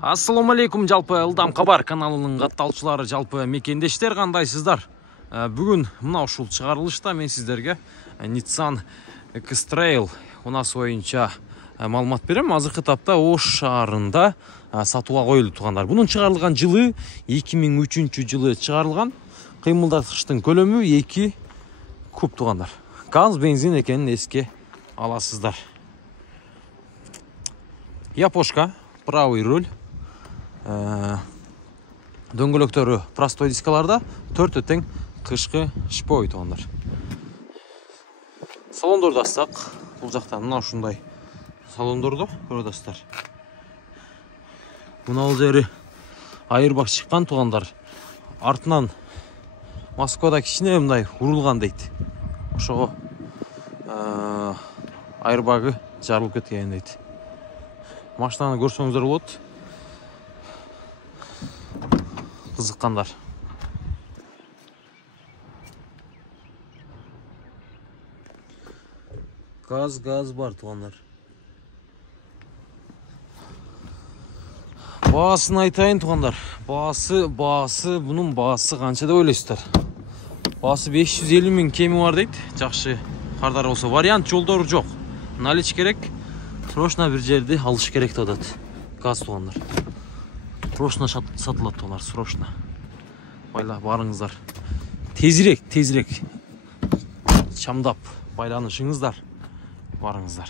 Ассаламу алейкум, жалпы Ылдам Кабар каналының катталчылары, жалпы мекендештер, кандайсыздар? Бүгін мына ушул чыгарылышта мен сиздерге Nissan X-Trail унас боюнча маалымат берем. Азыркы тапта Ош шаарында сатууга коюлуп тургандар. Бунун чыгарылган жылы 2003 жылы чыгарылган. Кыймылдаткычтын көлөмү 2 куб тургандар. Газ, бензин экенин эске аласыздар. Япошка, правый руль. Дөңгөлөктөрү простой дискаларда, 4 тең кышкы шпой тургандар. Салондорду астак, бул жактан мына ушундай салондорду көрөсүздөр. Мына жери айырбак чыккан тургандар. Артынан Москвада кичине мындай урулган дейт. Ошого айырбагы жарылып кеткен дейт. Машинаны көрсөңүздөр болот. Кызыккандар. Газ бар тугандар. Баасын айтайын тугандар. Баасы бунун баасы канча деп ойлойсуздар? Баасы 550 миң кеми бар дейт. Жакшы кардар болсо, вариант жолдору жок. Налич керек. Срочно бир жерди алыш керек деп атат. Газ тугандар. Срочно сатылат тугандар, срочно. Байла барыңыздар. Тезирек. Чамдап байланышыңыздар. Барыңыздар.